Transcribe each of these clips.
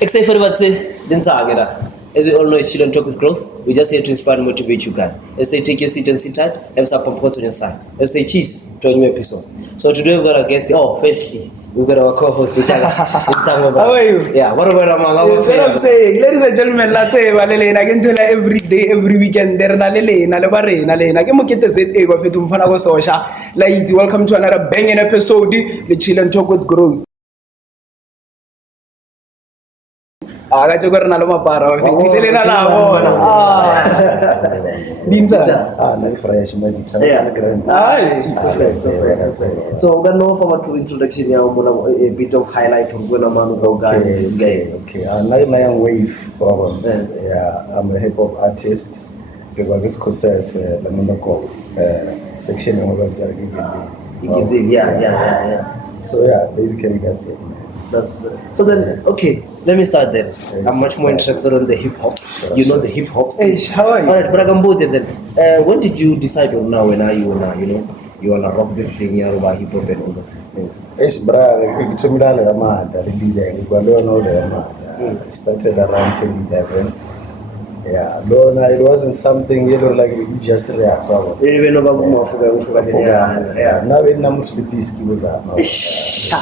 Except for what's as we all know, it's Children Talk with Growth. We're just here to inspire and motivate you guys. Let's say take your seat and sit tight. Have some popcorn on your side. Let's say cheese to a new episode. So today we've got a guest. Firstly, we've got our co-host. How are you? Yeah, what about That's what I'm saying. Ladies and gentlemen, let's say I can tell every day, every weekend. There na le ke mo kete set e go fetu mfana go sosha. Ladies, welcome to another banging episode. The Children Talk with Growth. Aga chokora na lo mapara ngithilele na la bona dinza na fresh magic so we know for what introduction ya a bit of highlight on when man go guys okay na young wave problem I'm a hip hop artist because this course la monoko section of so basically that's it. So then, okay, let me start then. I'm much more interested in the hip hop. You know the hip hop. How are you? Alright, but I can both then. When did you decide on now when you wanna rock this thing here about hip hop and all those things? It started around 2011. Yeah, it wasn't something like you just react. So now it numbers the disc was touch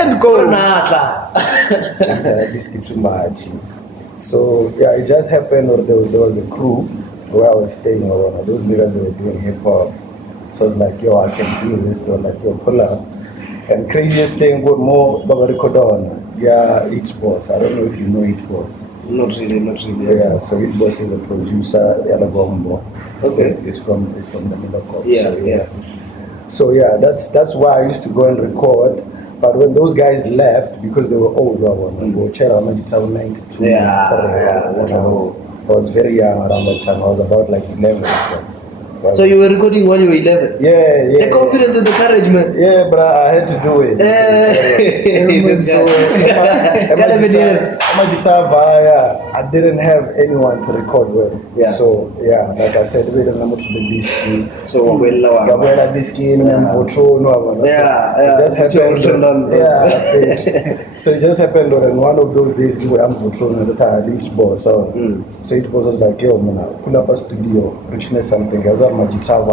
and go. Disc too much. So yeah, it just happened. Or there was a crew where I was staying around. Those niggas, they were doing hip hop. So I was like, yo, I can do this. They were like, yo, pull up. And craziest thing, got more record on. Yeah, It Boss. I don't know if you know It Boss. Not really. Yeah, so It Boss is a producer. Okay. It's from the Milwaukee. Yeah. So yeah, that's why I used to go and record. But when those guys left, because they were old, I was 92. I was very young around that time. I was about like 11. So you were recording when you were 11? Yeah. The confidence and the courage, man. Yeah, bro, I had to do it. I didn't have anyone to record with. Yeah. So yeah, like I said, we didn't to the disc. So it just happened. So it just happened on one of those days we were Votron at the time, It Boss. So It was like, yo, man, pull up a studio, richness something. My guitar,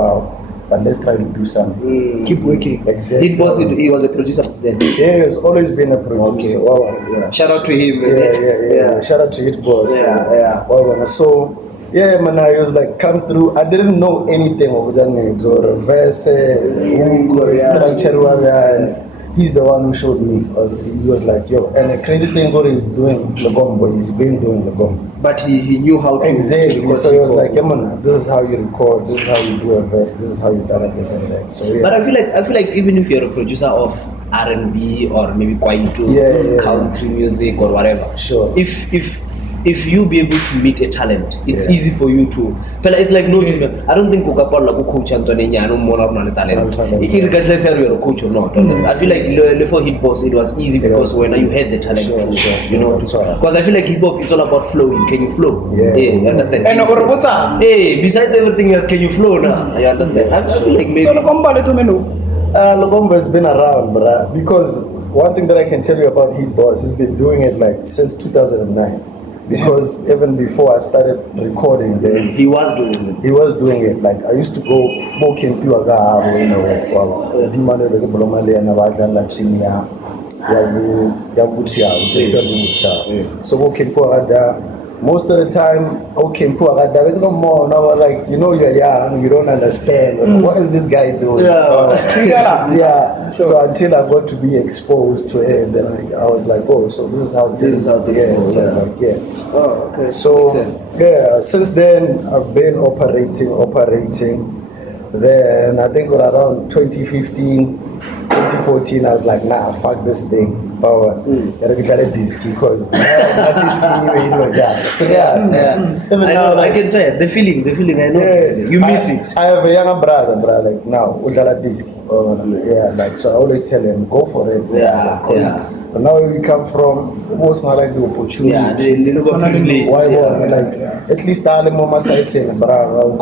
but let's try to do something. Keep working. Exactly. He was a producer then. Yeah, he's always been a producer. Okay. Wow. Yeah. Shout out to him. Yeah. Shout out to It Boss. Yeah. Wow. So yeah, man, I was like, come through. I didn't know anything of that or verse, structure. He's the one who showed me. He was like, yo, and the crazy thing what he's doing Lagombo, he's been doing Lagombo. But he knew how to. Exactly. So he was like, yeah, man, this is how you record, this is how you do a verse, this is how you done it, this and that. So yeah. But I feel like even if you're a producer of R&B or maybe kwaito, country music or whatever. Sure. If you be able to meet a talent, it's easy for you to. It's like no, I don't think Coca-Cola coach Antonio talent. Regardless if you're a coach or not. I feel like for hip hop it was easy because when you had the talent because I feel like hip hop it's all about flowing. Can you flow? Yeah, understand. And besides everything else, can you flow now? I understand. I feel like maybe. So Lagombo has been around, bruh, because one thing that I can tell you about Hit Boss, he's been doing it like since 2009. Because even before I started recording, he was doing it. Like I used to go walking pure so walking pure most of the time, no more. Now, like, you know, you're young, you don't understand. What is this guy doing? Sure. So until I got to be exposed to it, then I was like, oh, so this is how this goes. Oh, okay. So since then I've been operating. Then I think around 2015, 2014, I was like, nah, fuck this thing. Gotta get a disc because I can tell the feeling. I know you miss it. I have a younger brother, like now, udlala disc. Like so, I always tell him go for it. Because But now where we come from, it was not like the opportunity. Yeah, they look at privilege. Why Yeah. like at least all more sites in Braga,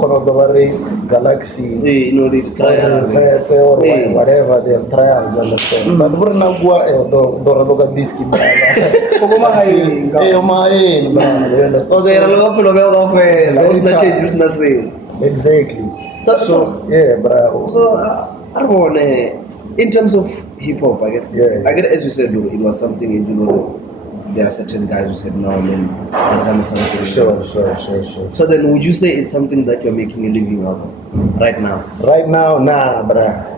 Galaxy, Hey, you know, they try or it. Vets or Hey. whatever they have trials, you understand. But we're not going to look at this kid. You understand. Okay, So, look up, look up, it's very what's the tough. changes nothing. exactly. So- Yeah, bro. So, I don't know, in terms of hip hop, I get, Yeah. I get, as you said, though, it was something, you know, there are certain guys who said, no, man, that's something. Sure. So then, would you say it's something that you're making a living out of right now? Right now, nah, bruh.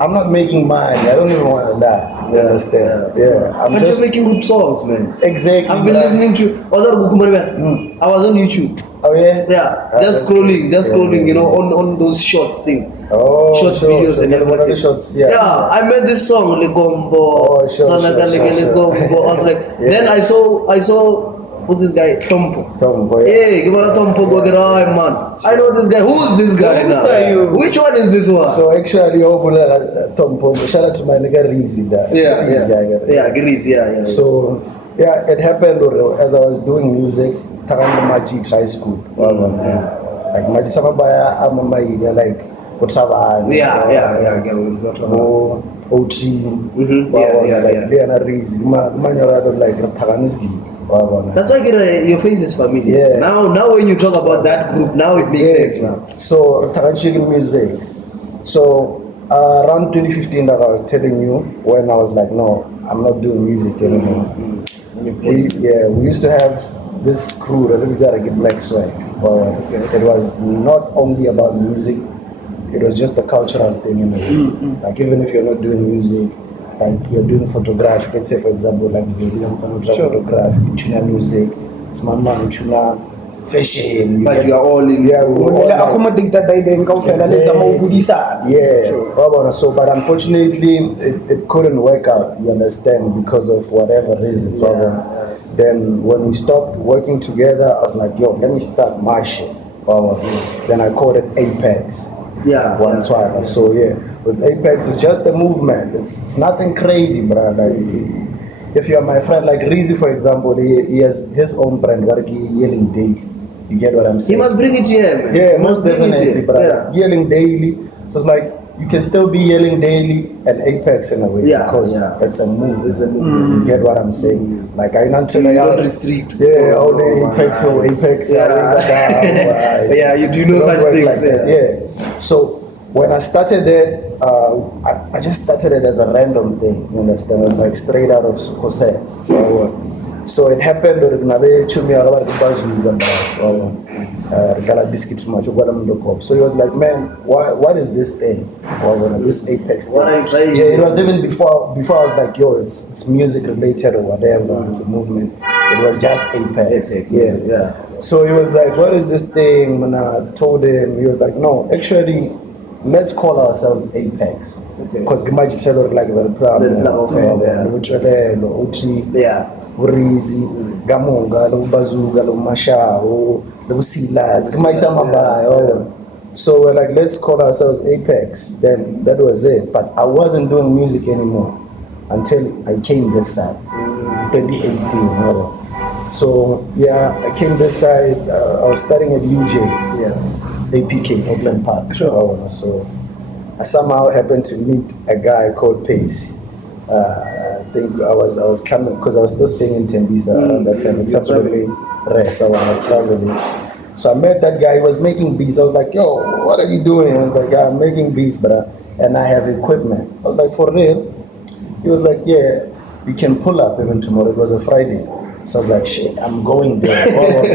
I'm not making money. I don't even want to die. You understand? Yeah. I'm But just you're making good songs, man. exactly. I've been bruh. listening to. I was on YouTube. Oh yeah. Yeah, Ah, just that's scrolling, good. just Yeah, scrolling. You know, yeah. on those shorts thing. Oh, Short videos and one of the everything. shots. Yeah. Yeah, I made this song Legombo. Oh, sure. Legombo. I was like, Yeah. then I saw who's this guy? Tompo. Tombo, yeah. Hey, give me a Tompo Bogerai, man. I know this guy. Who's this guy Who's now? that you? Which one is this one? So actually, Tombo. Shout out to my nigga Rizzi. Grease, yeah. So yeah, it happened as I was doing music. Taranda Maji High School. Like Maji Samabaya, I'm a like what's up? Yeah. Get what I'm talking about. OT. Yeah. Like Leona Rizzi. Manyarado like Taganiski. That's why I get your face is familiar. Yeah. Now when you talk about that group, now it makes sense now. So Taganshiki music. So around 2015, like I was telling you, when I was like, no, I'm not doing music anymore. We used to have this crew, the Black Swag. It was not only about music, it was just a cultural thing in a way. Like even if you're not doing music, like you're doing photography, let's say for example, like video, photography, tuna music, it's my man, tuna fashion. But you are all in. Yeah, we were all like, accommodate that they then go for yeah. So, but unfortunately, it couldn't work out. You understand, because of whatever reasons. Then when we stopped working together, I was like, yo, let me start my shit. Then I called it Apex. One twice. So yeah, with Apex, it's just a movement. It's nothing crazy, bro. Like if you're my friend, like Rizzi, for example, he has his own brand, where he yelling daily. You get what I'm He saying? must bring it here, man. Yeah, He most must bring it definitely, here. bro. Yeah. Yelling daily. So it's like you can still be yelling daily and Apex in a way, because it's a movement. It's a movement. You get what I'm saying? Like I not So you don't restrict. Yeah, only Apex or Apex. Yeah, you do know Don't such work things. like that. Yeah. So when I started it, I just started it as a random thing. You understand? It was like straight out of sekgosese. So it happened with Nabe Chumi Alabar Bazu biscuits much. So he was like, man, what is this thing? This Apex thing? What are you trying? Yeah, it was even before I was like, yo, it's music related or whatever, it's a movement. It was just Apex. Yeah. So he was like, what is this thing? When I told him, he was like, no, actually, let's call ourselves Apex. Because Gimaji tell her like very proud. Urizi, Gamonga, Bazuga, Masha, Silas, so we're like, let's call ourselves Apex. Then that was it. But I wasn't doing music anymore until I came this side, 2018. So yeah, I came this side. I was studying at UJ, APK, Oakland Park. So I somehow happened to meet a guy called Pace. I think I was coming because I was still staying in Tembisa at that time, except really rest. So I was traveling. So I met that guy. He was making beats. I was like, "Yo, what are you doing?" He was like, "Yeah, I'm making beats, and I have equipment." I was like, "For real?" He was like, "Yeah, you can pull up even tomorrow." It was a Friday. So I was like, "Shit, I'm going there."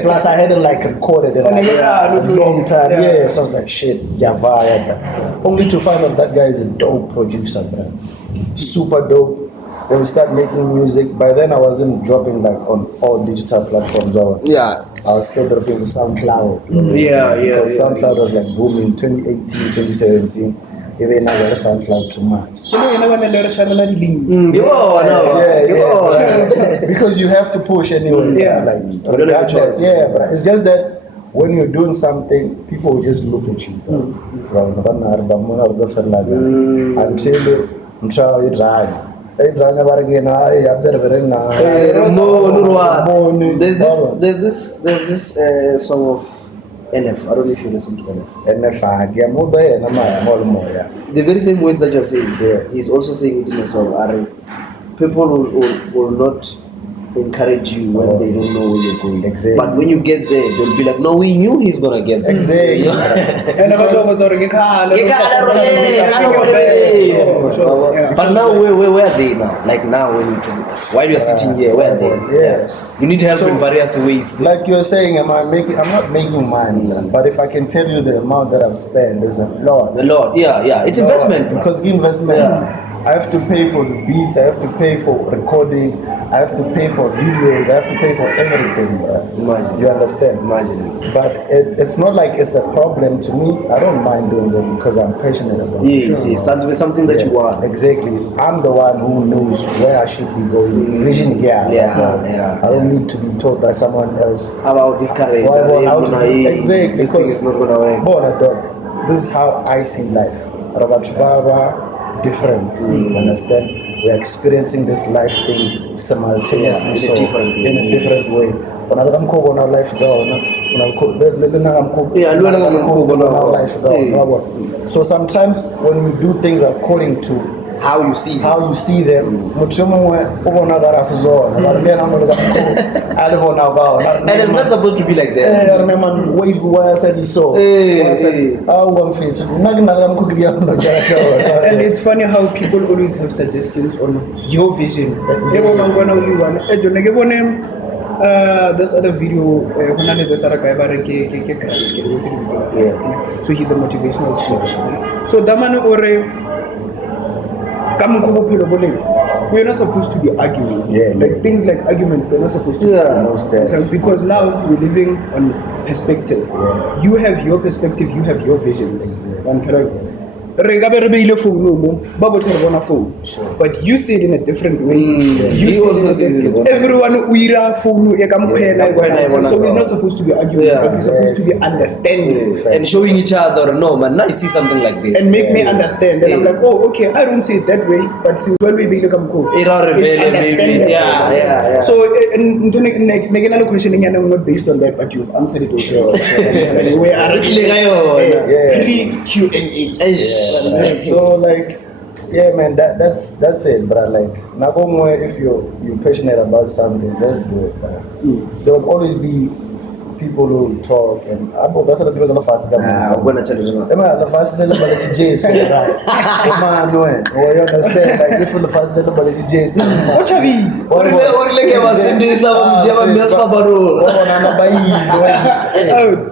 Plus, I hadn't like recorded it like a long time. Yeah. So I was like, "Shit, only to find out that guy is a dope producer, bro. Super dope. Then we start making music. By then I wasn't dropping like on all digital platforms. I was still dropping SoundCloud. Because SoundCloud was like booming 2018, 2017. Even now SoundCloud too much. Because you have to push anyway. Regardless. But it's just that when you're doing something, people will just look at you. Until you try. Hey, dranya baragena, hey, abder verena. There's this song of NF. I don't know if you listen to NF. NF, yeah, more there, no more, yeah. The very same words that you're saying there, he's also saying it in the song. People will not encourage you when they don't know where you're going. Exactly. But when you get there, they'll be like, no, we knew he's gonna get there. Exactly. But now where are they now? Like now when you while you're sitting here, where are they? Yeah. You need help in various ways. Like you're saying, I'm not making money, but if I can tell you the amount that I've spent, is a lot. The Lord, yeah. It's investment. Because investment, I have to pay for the beats, I have to pay for recording, I have to pay for videos, I have to pay for everything. Imagine. You understand? Imagine. But it's not like it's a problem to me. I don't mind doing that because I'm passionate about it. Yes, something that you want. Exactly. I'm the one who knows where I should be going. Vision, Yeah. I don't need to be told by someone else. About this career. Exactly. This thing is not gonna work. Dog. This is how I see life. Rabatubaba, different. You understand? We're experiencing this life thing simultaneously, in a different way. When I am cooking our life down, so sometimes when we do things according to how you see them, and it's not supposed to be like that. And it's funny how people always have suggestions on your vision. This other video, so he's a motivational speaker. So Damano Ore, we're not supposed to be arguing. Things like arguments, they're not supposed to be. Because now we're living on perspective. You have your perspective, you have your visions. Exactly. But you see it in a different way. You also see it. Everyone phone. So we're not supposed to be arguing, but we're supposed to be understanding and showing each other. No, man, now I see something like this. And make me understand. And I'm like, oh, okay, I don't see it that way, but see when we be come cool. It's understanding. Yeah. So another question not based on that, but you've answered it. Sure. We are pre-Q&A. So like, yeah, man, that's it, bro. Like, if you're passionate about something, let's do it, bro. There will always be people who talk, and that's what I'm doing. The fast, when I tell you, the fast, you understand? Like, if the fast, What have you?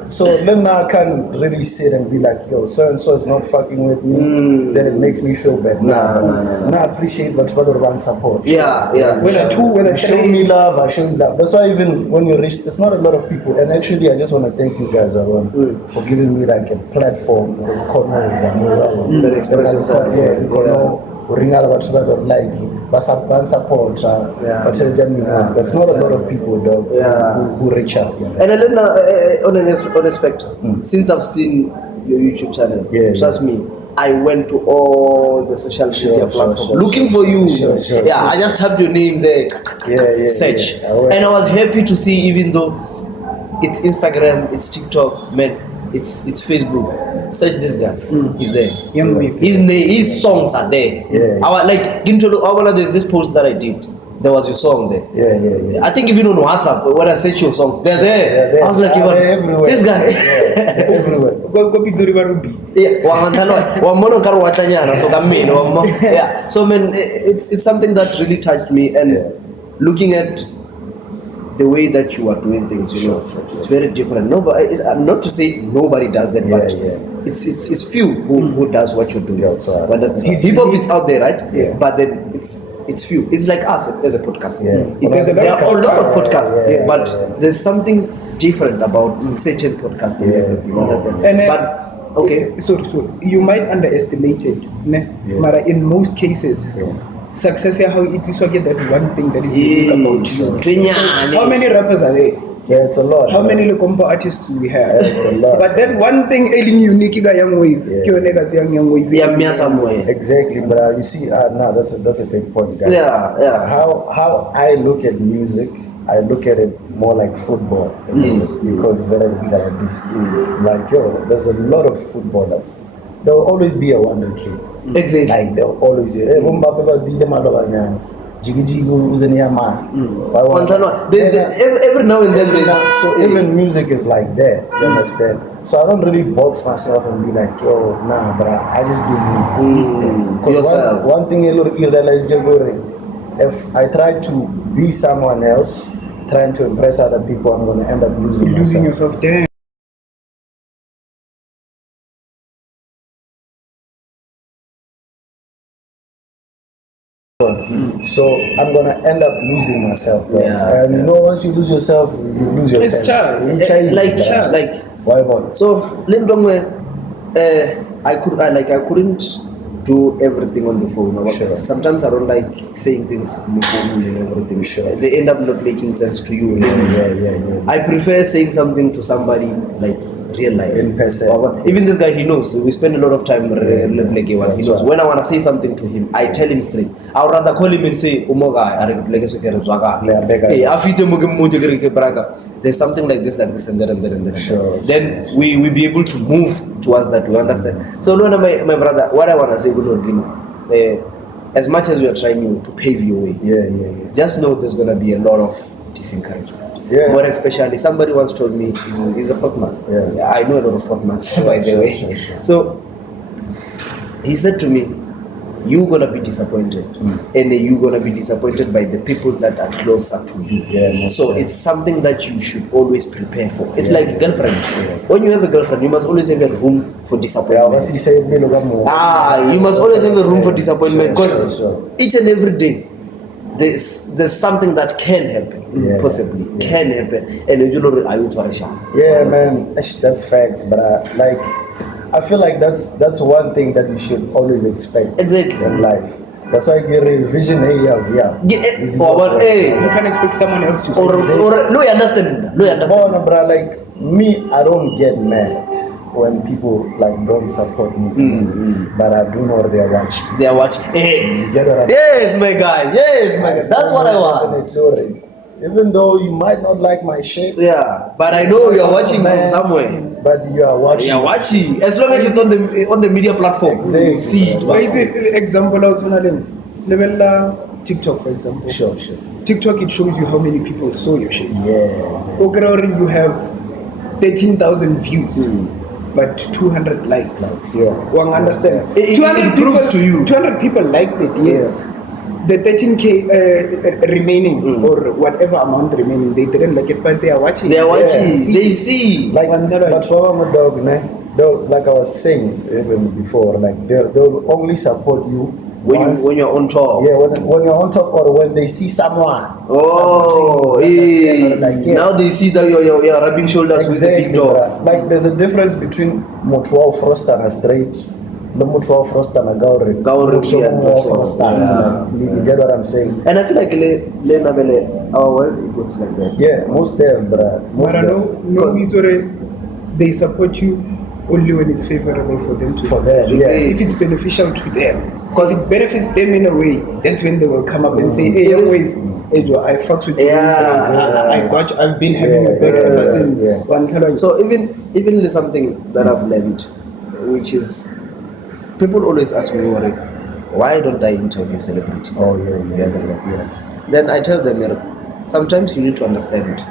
So then I can really sit and be like, yo, so and so is not fucking with me. Then it makes me feel bad. No, I appreciate but one support. Yeah. When I show me love, I show you love. That's why even when you reach, there's not a lot of people. And actually, I just want to thank you guys for giving me like a platform that express yourself. Ring out about like support. There's not a lot of people who reach out. And then on a spectrum, since I've seen your YouTube channel, trust me, I went to all the social media platforms looking for you. I just tapped your name there. Search. And I was happy to see, even though it's Instagram, it's TikTok, man, it's Facebook. Search this guy. He's there. His songs are there. There's this post that I did. There was your song there. I think even on WhatsApp, when I search your songs, they're there. I was like, everywhere. This guy. Everywhere. So man, it's something that really touched me, and looking at the way that you are doing things, it's very different. Nobody, not to say nobody does that, but it's few who does what you're doing. People it's out there, right? But then it's few. It's like us as a podcast. There are a lot of podcasts, but there's something different about certain podcasting. So you might underestimate it, but in most cases, success how it is get that one thing that is unique about you. How many rappers are there? Yeah, it's a lot. How bro. many compo artists do we have? Yeah, it's a lot. But then one thing ailing unique ga Young Wave. Yeah. Ke yone ka tseyang Young Wave. Yeah, me somewhere. Exactly, but you see, no, that's a great point, guys. Yeah. How I look at music, I look at it more like football because whatever these are like this, like there's a lot of footballers. There will always be a wonder kid. Exactly. Like there will always be. Jigi uzenia man. Every now and then there's So even music is like that, you understand? So I don't really box myself and be like, yo, nah, but I just do me. Because one thing you realize, if I try to be someone else, trying to impress other people, I'm going to end up losing myself. Yourself. Damn. So I'm gonna end up losing myself, bro. Yeah, And you know, once you lose yourself, you lose yourself. It's child. like Why not? so I couldn't do everything on the phone. Sure. Sometimes I don't like saying things on the phone and everything. Sure. They end up not making sense to you. Yeah. I prefer saying something to somebody like real life. In person. Even this guy, he knows. We spend a lot of time he knows. right. When I want to say something to him, I tell him straight. I would rather call him and say, there's something like this, and that. Sure. Then we be able to move towards that, we understand. So, my brother, what I want to say, as much as we are trying to pave your way, Yeah. just know there's going to be a lot of disencouragement. Yeah. More especially, somebody once told me he's a fourth man. Yeah. I know a lot of fourth mans, by the way. Sure. So he said to me, you're gonna be disappointed, and you're gonna be disappointed by the people that are closer to you. Yeah, So it's something that you should always prepare for. It's like girlfriend. When you have a girlfriend, you must always have a room for disappointment. You must always have a room for disappointment because Sure. each and every day there's something that can happen, possibly can happen, and you know, Yeah, man, that's facts. But I feel like that's one thing that you should always expect Exactly. in life. That's why I get a vision. You can't expect someone else to say. No, you understand. No, bro, like me, I don't get mad when people like don't support me, but I do know they are watching. They are watching. Hey. You get what I'm Yes, my guy. That's what I want. Definitely. Even though you might not like my shape, Yeah, but I know you are watching from somewhere. but you are watching. You are watching. As long as it's on the media platform, Exactly. you see it. For example, out level TikTok, for example. Sure. TikTok, it shows you how many people saw your shit. Yeah. Okay, you have 13,000 views, but 200 likes. Yeah. One understand? It 200 proves people, to you. 200 people liked it, yes. The 13K remaining or whatever amount remaining, they didn't like it, but they are watching. They are watching. Yeah. They see. Like, but for my dog, like I was saying even before, like they'll only support you When you're on top. Yeah, when you're on top or when they see someone. Oh, now they see that you're rubbing shoulders with the big dog. Bruh. Like there's a difference between Mutual Frost and a straight. The Mutual Frost and a Gauri. You get what I'm saying? And I feel like our world it works like that. Yeah, most have, bruh. Most But have. they support you only when it's favorable for them to. For them, yeah. If it's beneficial to them. Because it benefits them in a way, that's when they will come up and say, hey, Young Wave, hey, Joe, I fucked with you. I've been having a back ever since. So even something that I've learned, which is people always ask me, why don't I interview celebrities? Oh yeah. You understand? Yeah. Then I tell them, sometimes you need to understand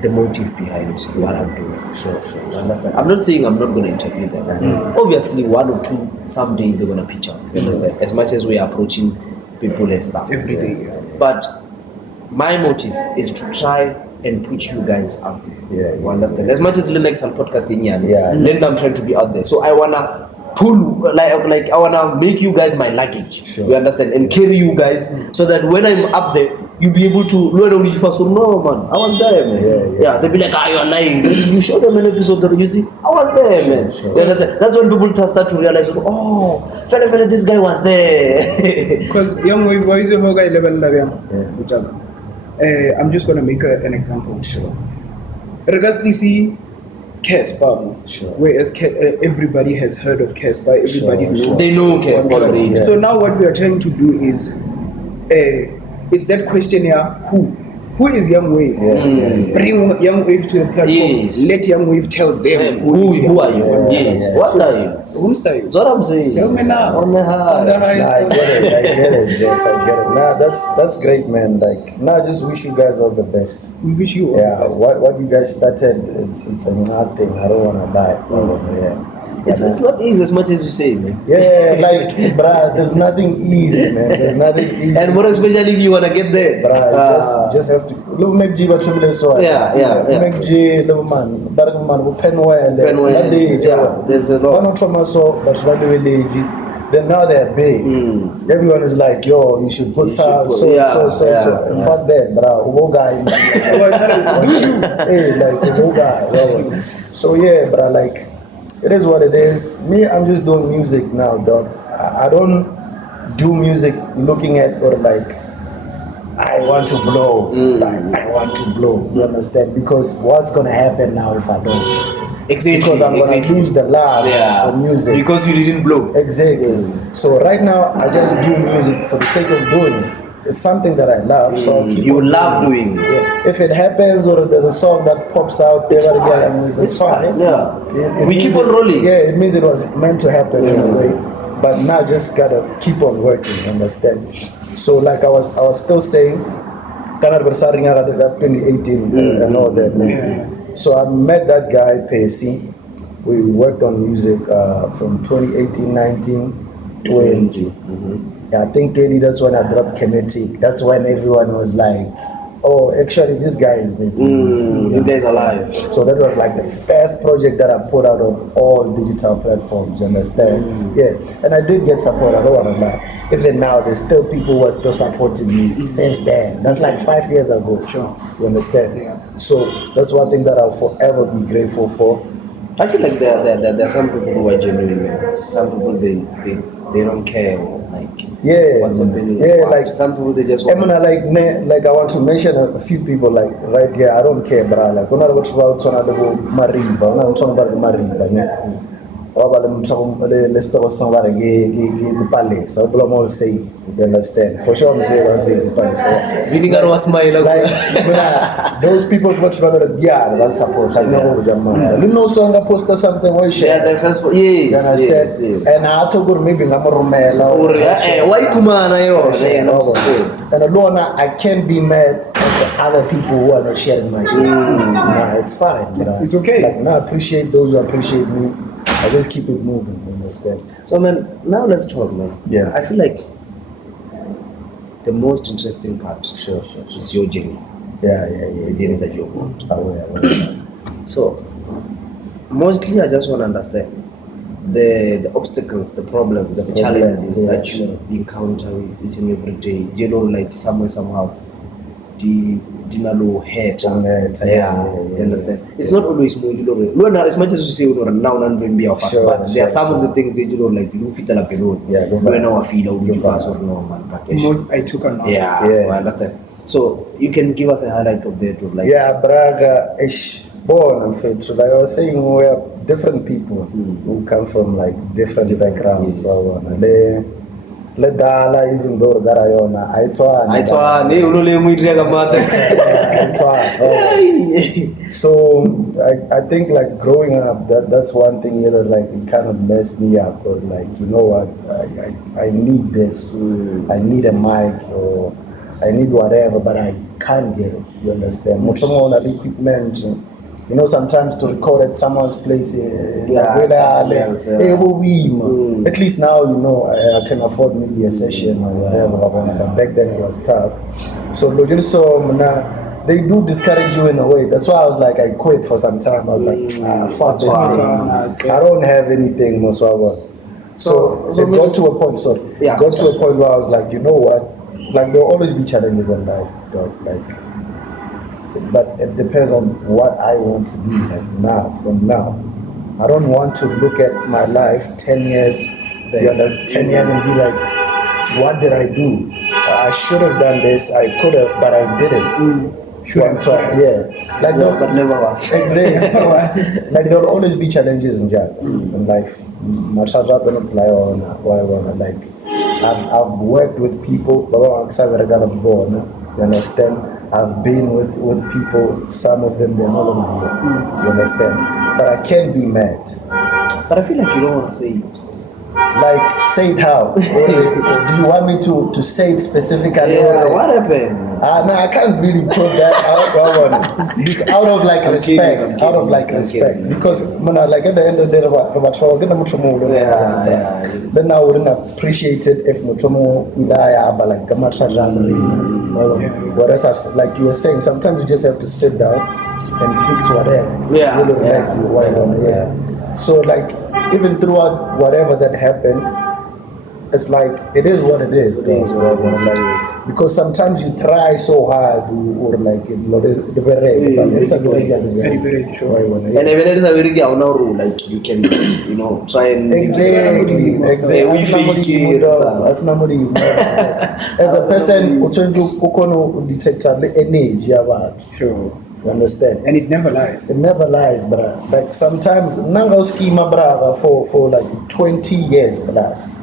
the motive behind what I'm doing. Sure. You understand? I'm not saying I'm not going to interview them. Obviously, one or two someday they're going to pitch up. You understand? As much as we are approaching people and stuff every day. But my motive is to try and put you guys out there. Yeah. You understand? As much as Linux and podcasting, I'm trying to be out there. So I wanna pull like I wanna make you guys my luggage. Sure. You understand? And carry you guys so that when I'm up there, you be able to no man, I was there, man. Yeah, they'll be like, you are lying. You show them an episode that you see, I was there, man. Sure. You understand? That's when people start to realize, fella, this guy was there. Because Young Wave, why is your guy level? I'm just gonna make an example. Sure. Regardlessly, Casper, Sure. whereas everybody has heard of Casper, everybody Sure, knows. sure. They know Casper Casper. already. Yeah. So now what we are trying to do is that question here, who? Who is Young Wave? Bring Young Wave to the platform. Yes. Let Young Wave tell them Who is Young are Wave. you? Yeah, Yes. yeah. What are you? Whom style? That's what I'm saying. Tell me now. On the high. On the high. Nah, I get it, Jess, I get it. Nah, that's great, man. Like, nah, I just wish you guys all the best. We wish you all Yeah, the best. what you guys started, it's a mad thing. I don't wanna lie. Yeah. It's not easy as much as you say, man. Yeah, like, bruh, there's nothing easy, man. There's nothing easy. And more especially if you wanna get there. Bruh, just have to. Little make G, but trouble is so. Yeah. Make G, little man, but man, we pen well. Pen well, yeah, there's a lot. One of trauma so, but one do village. Then now they're big. Everyone is like, yo, you should put so. And fuck that, bruh. Ugo guy. Hey, like Ugo guy. Whatever. So yeah, bruh, like. It is what it is. Me, I'm just doing music now, dog. I don't do music looking at or like I want to blow. Like I want to blow. You understand? Because what's gonna happen now if I don't? Exactly. Because I'm gonna lose the love for music. Because you didn't blow. Exactly. So right now I just do music for the sake of doing it. It's something that I love, so I'll keep You on love doing it. Yeah. If it happens or there's a song that pops out, It's fine. it's fine. Yeah. It We means keep on it- rolling. Yeah, it means it was meant to happen in a way. But now just gotta keep on working, understand? So like I was still saying, kind of 2018 and all that. Man. So I met that guy, Pacey. We worked on music from 2018, 19, 20. Yeah, I think 20, that's when I dropped Kinetic. That's when everyone was like, oh, actually, this guy is making This guy's alive. So that was like the first project that I put out on all digital platforms, you understand? Yeah, and I did get support, I don't want to lie. Even now, there's still people who are still supporting me since then. That's like 5 years ago. Sure. You understand? Yeah. So that's one thing that I'll forever be grateful for. I feel like there are some people who are genuine, man. Some people they don't care, like Yeah, what's happening. yeah, What. like Some people they just I want. mean, like I want to mention a few people like right here. I don't care, bro. Like when I watch about Mariba, when I'm talking about Mariba, yeah. Or about them talking let's talk about the palace. I will say, you understand? For sure, I'm saying about the palace. Vinegar was smile. Like those people watch about the yeah, that support. Like no, you know, song I posted something where share. Yeah, the first. You Yes, understand? yes. And I told her maybe I'm a Romela. Why kumana yo? And alone, I can't be mad at the other people who are not sharing my shit. Nah, it's fine. It's okay. Like, nah, I appreciate those who appreciate me. I just keep it moving, you understand? So man, now let's talk, man. Yeah. I feel like the most interesting part Sure. is your journey, Yeah. the journey that you're on. Aware. So mostly I just want to understand the obstacles, the problems, the challenges yeah, that you sure. encounter with each and every day. You know, like somehow the dinalo head. Yeah. You understand? It's not always more, you know, as much as you say, you know, now and then be fast, Sure, but there are some of sure. the things that you know, like you fit a alone. Yeah, go When back. I feel Go you back. fast or no man More vacation. I took on now. Yeah, I understand. So you can give us a highlight of that, like Yeah, Braga is born and fit. So like I was saying, we are different people who come from like different backgrounds. Yes. So, le dala even though garayona I saw ne unole muitega mother. So I think like growing up that's one thing you know like it kind of messed me up or like you know what I need this I need a mic or I need whatever but I can't get it, you understand? Much more on the equipment. You know, sometimes to record at someone's place, at least now, you know, I can afford maybe a session or whatever, but back then it was tough. So, they do discourage you in a way. That's why I was like, I quit for some time. I was like, fuck this thing. I don't have anything, Moswaba. So it got to a point, to a point where I was like, you know what? Like, there'll always be challenges in life, dog. Like, but it depends on what I want to be like now, from now. I don't want to look at my life 10 years, 10 years and be like, what did I do? I should have done this, I could have, but I didn't. One time, yeah. Like but never was. Exactly. Like there'll always be challenges in life. Mashaja don't apply on why one like I've worked with people, you understand? I've been with people, some of them they're no longer here. You understand? But I can't be mad. But I feel like you don't want to say it. Like, say it how? Do you want me to say it specifically? Yeah, what happened? No, I can't really put that out of like respect. Out of like respect. Because like at the end of the day, then I wouldn't appreciate it if Mutomo like whereas like you were saying, sometimes you just have to sit down and fix whatever. So like even throughout whatever that happened, it's like it is what it is. Like, because sometimes you try so hard or like very sure. And even it's a very rule, like you can, try and exactly. As a person, you detect the energy about. Sure. You understand? And it never lies. It never lies, bruh. Like sometimes, nanga schema brava for like 20 years plus.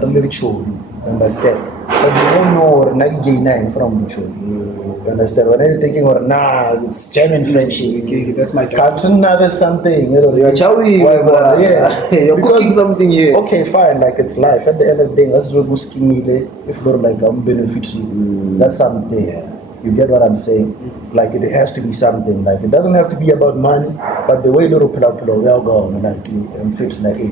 I'm really sure. You understand? But you don't know or not gain from the show. You understand? When you're thinking or it's genuine friendship. Okay, that's my job. Cartoon, there's something. You're chowy, yeah. You're cooking something here. Okay, fine. Like it's life. At the end of the day, that's what we scheme. If not like I'm benefiting, that's something. Yeah. You get what I'm saying? Like it has to be something. Like it doesn't have to be about money, but the way little people well go like and fit like a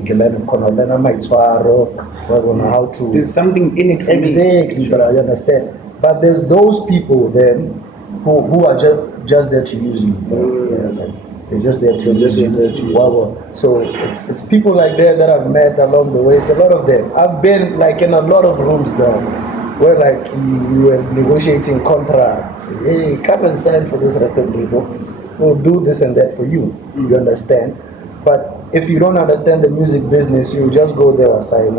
might how to. There's something in it for exactly, me. but I understand. But there's those people then who are just there to use you. Like, they're just there to use you. Wow. So it's people like that I've met along the way. It's a lot of them. I've been like in a lot of rooms though. Where like you were negotiating contracts, hey, come and sign for this record label, we'll do this and that for you. You understand? But if you don't understand the music business, you just go there and sign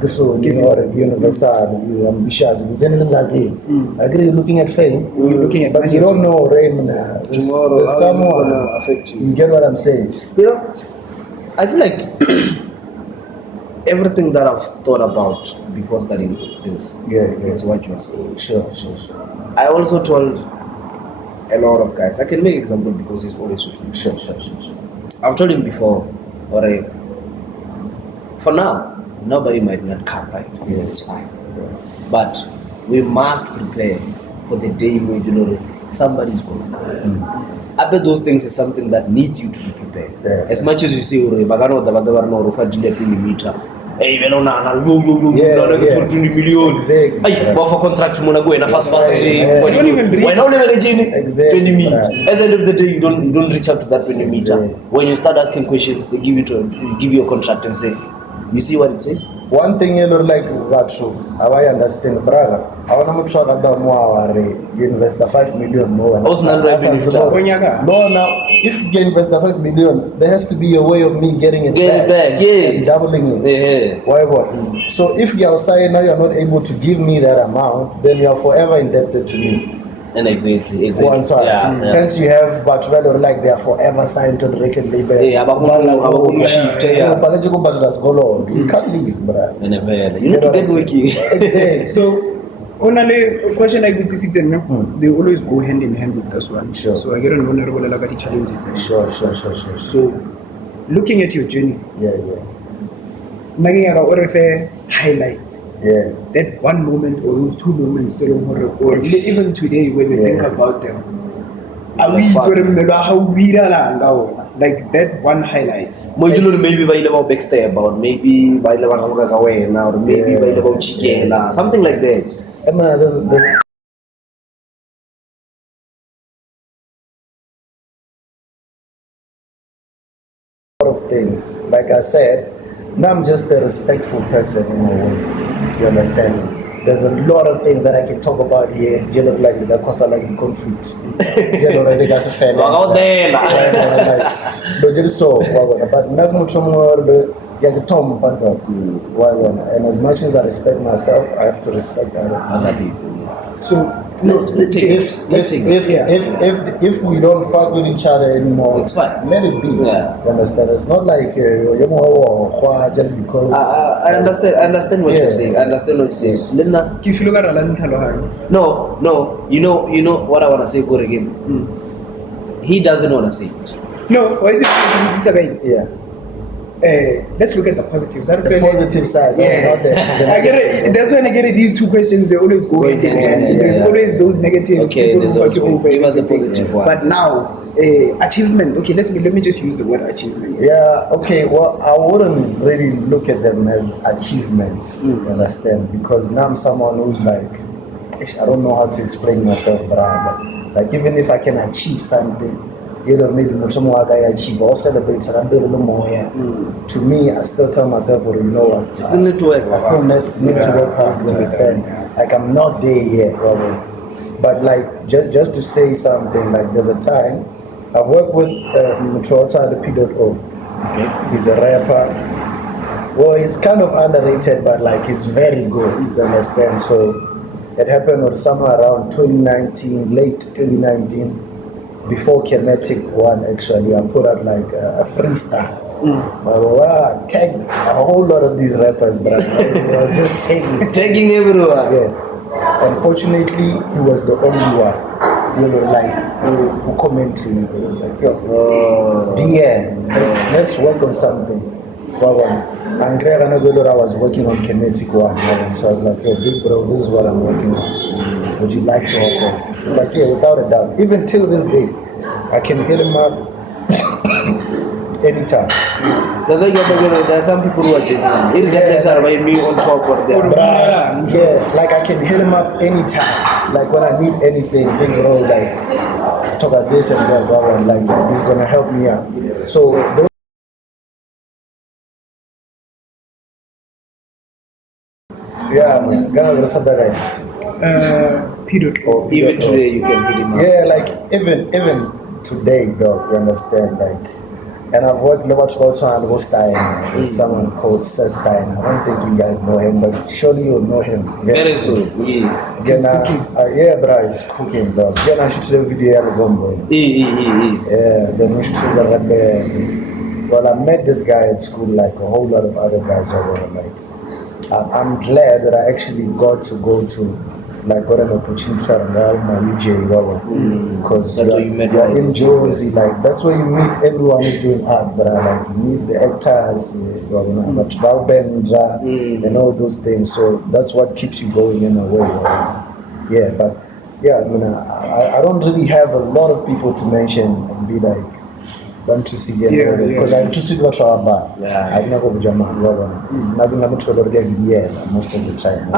this one, universal, ambitious, agree, you're looking at fame, but you don't know Raymond. There's someone affect you. You get what I'm saying? I feel like everything that I've thought about before studying this, it's what you're saying. Sure. I also told a lot of guys. I can make an example because he's always with me. Sure. I've told him before, for now, nobody might not come, right? Yeah. It's fine. But we must prepare for the day where somebody's going to come. I bet those things is something that needs you to be prepared. Yeah, as much as you say, hey, we don't know, 20 million. Exactly. Hey, but for contract, you want to go in a fast. Yeah. When don't even reach. When only managing Exactly. 20 million. Right. At the end of the day, you don't reach out to that 20 meter. Exactly. When you start asking questions, they give you a contract and say, you see what it says? One thing like how I understand, brother. I want to try that you invest the 5 million more. No, now if you invest the 5 million, there has to be a way of me getting it back. Yes. Doubling it. Yeah. Why what? So if you're saying now you're not able to give me that amount, then you're forever indebted to me. And exactly. One time. Yeah. Hence you have but whether like they are forever signed to the record label. You can't leave, bro. You need to get working. Exactly. So, only question like this, they always go hand in hand with this one. Sure. So I get an honorable like challenges. Sure. So, looking at your journey, making a highlight. Yeah. That one moment or those two moments, or even today when we think about them, how we like that one highlight. Maybe by level backstab about maybe by level now, or maybe by level chicken, something like that. I mean, there's a lot of things. Like I said, now I'm just a respectful person in a way. You understand? There's a lot of things that I can talk about here. General like that cause I like the conflict. General like as a fan. But not much more Yeah, the Tom dog. And as much as I respect myself, I have to respect Other people. So Let's take it. Let's take it. if we don't fuck with each other anymore, It's fine. let it be. Yeah. You understand? It's not like just because. I understand what you're saying. I understand what you're saying. Lena, ke feel ka rala ntlhalohanya. no. You know what I want to say for again. He doesn't want to say it. No, why is it again? Yeah. Let's look at the positives. The positive side, not the I get negative. it. That's when I get it. These two questions, they always go hand in hand. There's always those negatives. Okay, people there's who fuck you also over give us the everything. positive one. But now, achievement. Okay, let me just use the word achievement. Yeah, okay, well, I wouldn't really look at them as achievements, you understand? Because now I'm someone who's like, I don't know how to explain myself, but like even if I can achieve something, either maybe I achieve or celebrate and build a little more here. To me, I still tell myself, well, you know what? You still need to work. I still need to work hard, you understand? Like I'm not there yet, but like just to say something, like there's a time I've worked with Mutrota the P.O. Okay. He's a rapper. Well, he's kind of underrated, but like he's very good, you understand? So it happened with somewhere around 2019, late 2019. Before Kinetic one, actually, I put out like a freestyle. I tagged a whole lot of these rappers, but I was just Tagging everyone. Yeah. Unfortunately, he was the only one, who commented. He was like, DM, let's work on something. Andrea I was working on Kinetic one, so I was like, yo, big bro, this is what I'm working on. Would you like to work on? He's like, yeah, without a doubt. Even till this day, I can hit him up anytime. That's why there are some people who are genuine. Irregardless are by me on top or there. Bruh, yeah, like I can hit him up anytime. Like when I need anything, big bro, like talk about this and that, blah, blah, like he's gonna help me out. So those gonna go to that guy. Period. Even today you can hit him up. Yeah, like even today, dog, you understand, like, and I've worked much also on Stein. There's someone called Seth Stein. I don't think you guys know him, but surely you'll know him Very soon. Yes. He's cooking. Yeah, bro, he's cooking, dog. Then I should see the video at Gombo. Yeah, then we should see the red band. Well, I met this guy at school, like a whole lot of other guys over. Like, I'm glad that I actually got to go to like what an opportunity my UJ because you're in Jersey, like that's where you meet everyone who's doing art, but like you meet the actors, and all those things. So that's what keeps you going in a way. Yeah, but yeah, I mean, I don't really have a lot of people to mention and be like want to see because I'm just about to I never be most of the time.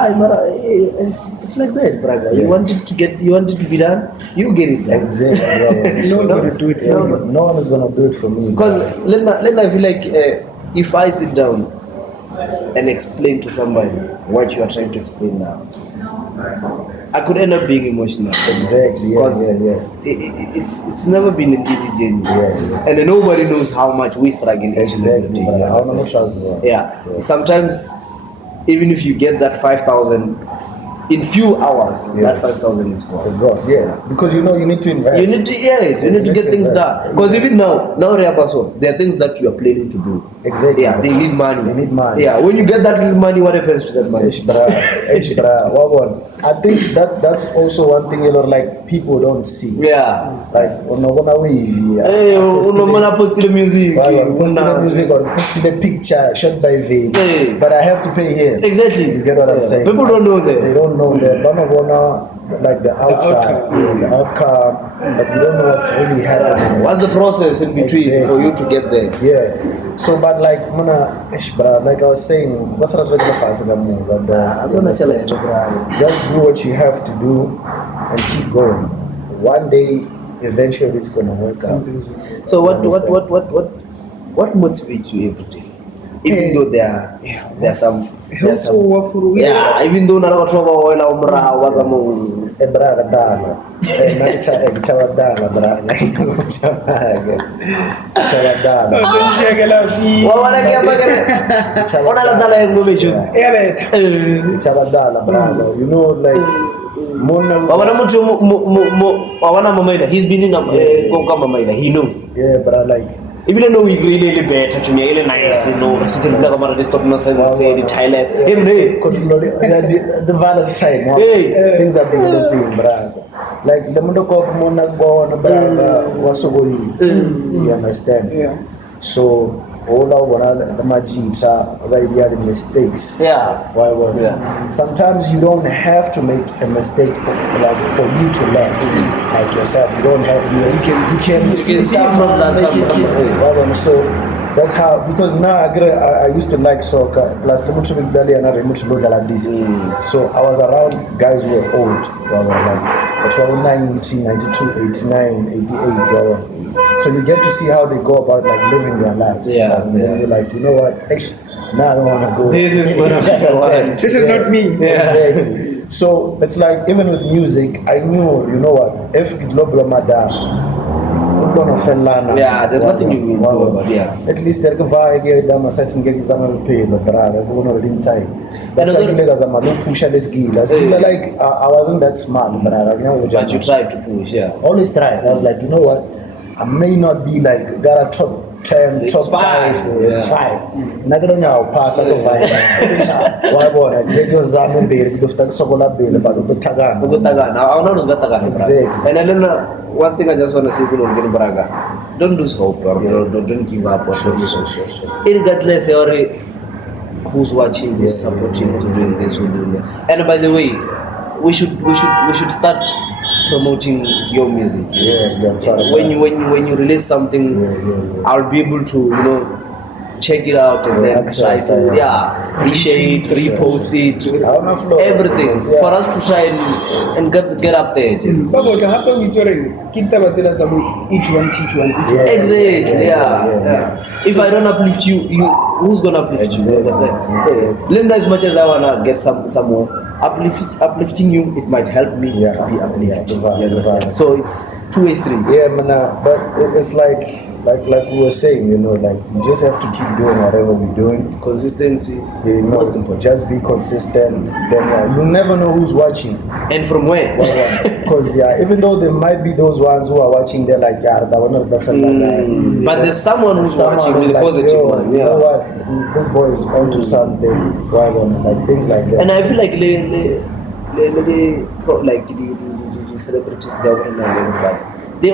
It's like that, brother. You want it to be done, you get it done. Exactly. No one gonna do it for you. No one is gonna do it for me. Because I feel like if I sit down and explain to somebody what you are trying to explain now, I could end up being emotional. Exactly. Because it's never been an easy journey. And nobody knows how much we struggle each and every day. Yeah. Sometimes even if you get that 5,000 in few hours, that 5,000 is gone. It's gone. Yeah. Because you need to invest. You need to get things done. Because even now there are things that you are planning to do. Exactly. Yeah, they need money. Yeah, when you get that little money, what happens to that money? I think that's also one thing like people don't see. Yeah. Like hey, post the music. Post the music or post the picture shot by V. Hey. But I have to pay here. Exactly. You get what I'm saying? People don't know that. They don't know that. Like the outside, the outcome, but you don't know what's really happening. What's the process in between for you to get there? Yeah. So, but like, like I was saying, what's the just do what you have to do and keep going. One day, eventually, it's gonna work out. So, what motivates you every day? Even though there are some Health wa furu. Yeah, even though nala batho ba oila umra wa za mo braga dala na cha dala braga cha dala Don't shake la fi. wa wala ke bagere ona la dala yengo mejo Ya beta. cha dala braga, you know, like mona wana mtu wana mamaida, he's been in kwa mamaida, he knows. yeah bra, like Even though we really better to me, really nice, you know, sitting there about this stop myself say in Thailand. Hey, the Valentine, Hey. things are developing, braga. Like the mundo ko mona go na braga wasogoli. You understand? Yeah. So all our the majita ideal mistakes. yeah. Why? Yeah. Sometimes you don't have to make a mistake for you to learn. Like yourself, you don't have you can see from that someone. So that's how, because now I used to like soccer. Plus, let me try to and I to look like this. So I was around guys who were old. Like 19, 92, 89, 88. So you get to see how they go about like living their lives. Yeah, And then you're like, you know what? Actually, now I don't want to go. This is what I'm This is not me. Yeah. Exactly. So it's like, even with music, I knew, you know what? If it look like my dad, Yeah, there's nothing you can do about it. Yeah. At least there can be a certain get some pay, but brother, go on inside. That's And like also- a man push at this skill. Like I wasn't that smart, but But you try to push, yeah. always try. I was like, you know what? I may not be like got a top 10, It's top 5. fine. It's Yeah. fine. Not gonna now pass a vine. Why bona? Get your zamu bele, get the sokola bele, but the tagana. Utotagana. I want to Tagana. Exactly. And then one thing I just want to say, Braga, don't lose hope, or don't give up. Or Sure. Regardless, who's watching, who's supporting, who's doing this, who's doing that. And by the way, we should start promoting your music. Yeah, sorry. When you release something, Yeah. I'll be able to check it out and then try Access, to yeah. reshare it, repost it, I don't know flow. everything Yeah. for us to try and get up there. Babo tla hape o itore kita ba tsela tsa bo each one teach one each one. Yeah. Exactly. Yeah. Yeah. If I don't uplift you, who's gonna uplift you? Exactly. Understand? Exactly. Learn as much as I wanna get some more. Uplifting you, it might help me Yeah. to be uplifted. Yeah, divine, You understand? divine. So it's two-way street. Yeah, man. But it's like we were saying, you know, like you just have to keep doing whatever we're doing. Consistency, You know, most important. just be consistent. Then you never know who's watching. And from where? Because even though there might be those ones who are watching, they're like, yeah, that one not the But there's someone who's watching who's with a like, positive yo, one. you know Yeah. what? This boy is onto something. Right on, like things like that. And I feel like the celebrities, they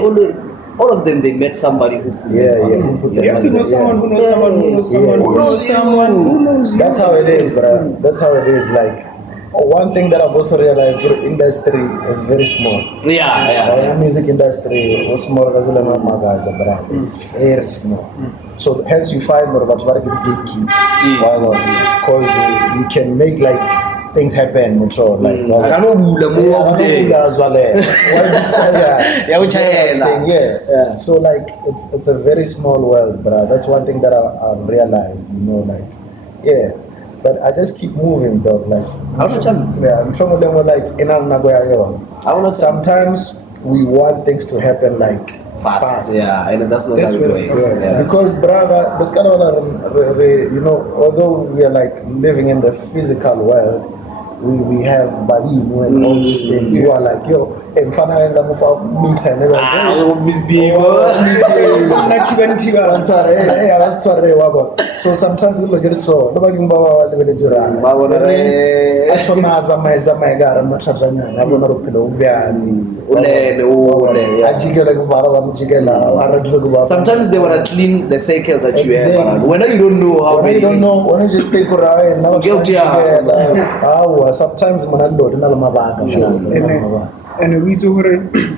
all of them, they met somebody who put Yeah, them yeah. on. Who put You them have to know someone who knows Yeah. someone who knows someone who Yeah. knows someone who knows you. That's how it is, bro. That's how it is. Like, one thing that I've also realized, the industry is very small. Yeah. The music industry was small as well, bro. It's very small. So hence you find more about what gatekeep. Yes. Because you can make like things happen, so like I don't know as well. What you say, yeah. Yeah, which I'm saying, yeah. So like it's a very small world, bro. That's one thing that I've realized, you know, like, yeah. But I just keep moving, dog. Like, I'm trying to learn like in Nagoya. Sometimes we want things to happen like fast. Yeah, and that's not That's how it where- works. Yes, Yeah. because brother, this kind of you know, although we are like living in the physical world, we have Balimu and all these things who are like, yo, mfana yenga mufa meet and so sometimes we look at so nobody mbawa lebele jura ashonaza maiza maigara matrajanya nabona ruphilo ubyani ajikela kubara bamjikela aradro kubara. Sometimes they want to clean the cycle that you have around. When you don't know how when you don't know, when you just take around now Guilty, sometimes manalo na mabaga And we do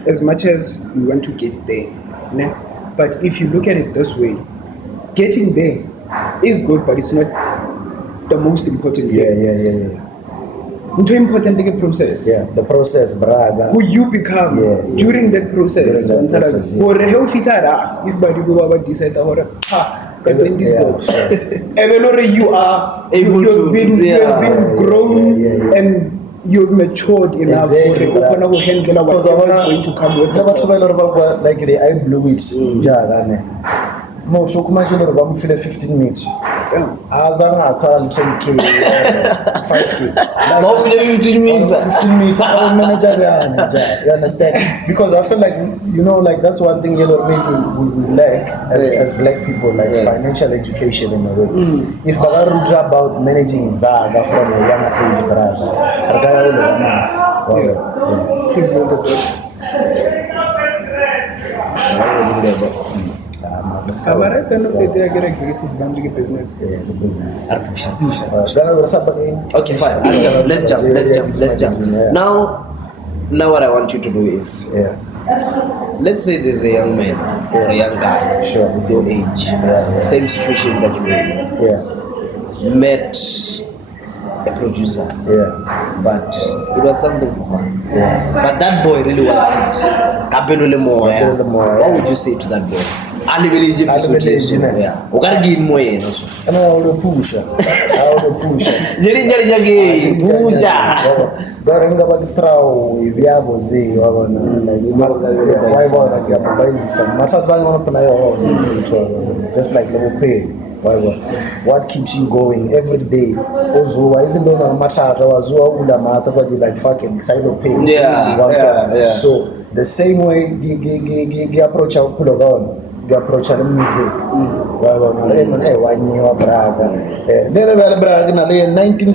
as much as we want to get there. Ne? But if you look at it this way, getting there is good, but it's not the most important thing. yeah. The important thing is process. Yeah, the process, braga. Who you become during that process. During that process, yeah. Or how fit are if by the go decide or ka 20s Yeah, dog. sure. Even though you are Able to- you have been yeah, grown yeah. and you've matured enough Exactly, for bro. to handle Because whatever is going to come with never the try a lot about like the I blew it. Njagane. No, so come on, you know, I'm feeling 15 minutes. Yeah. As I'm at 10k, 5k. Like, How many 15 minutes? 15 minutes. I'm manager behind. You understand? Because I feel like, you know, like that's one thing yellow maybe we lack as black people, like financial education in a way. If Bagaru drop about managing Zaga from a younger age, brother, Please hold it. Kamara let's tano go. pete agar executive bandri ke business. Yeah, the business. Sharp. Then I will start again. Okay, fine. Let's jump. Now what I want you to do is, Yeah, let's say there's a young man or a young guy Sure. with your age, Yeah. same situation that you were in, yeah, met a producer, yeah, but it was something for fun. yeah. But that boy really wants it. Kabelo le moya. Kabelo le moya. What would you say to that boy? Alibeleje Alibeleje, ne? yeah. Ukari in moya no so. And I will push. I will push. Jeri jage pusha. Gorenga bakitrao ivyabo zi wabona like why bona ngiyabayizi some mathatha ngona phela yo just like level pay why what keeps you going every day ozuwa even though na mathatha wazuwa ula matha but you like fucking side of pay Yeah. so the same way gi approach ukulo gona gi approach the music why bona man wanyiwa braga then vele braga na le 19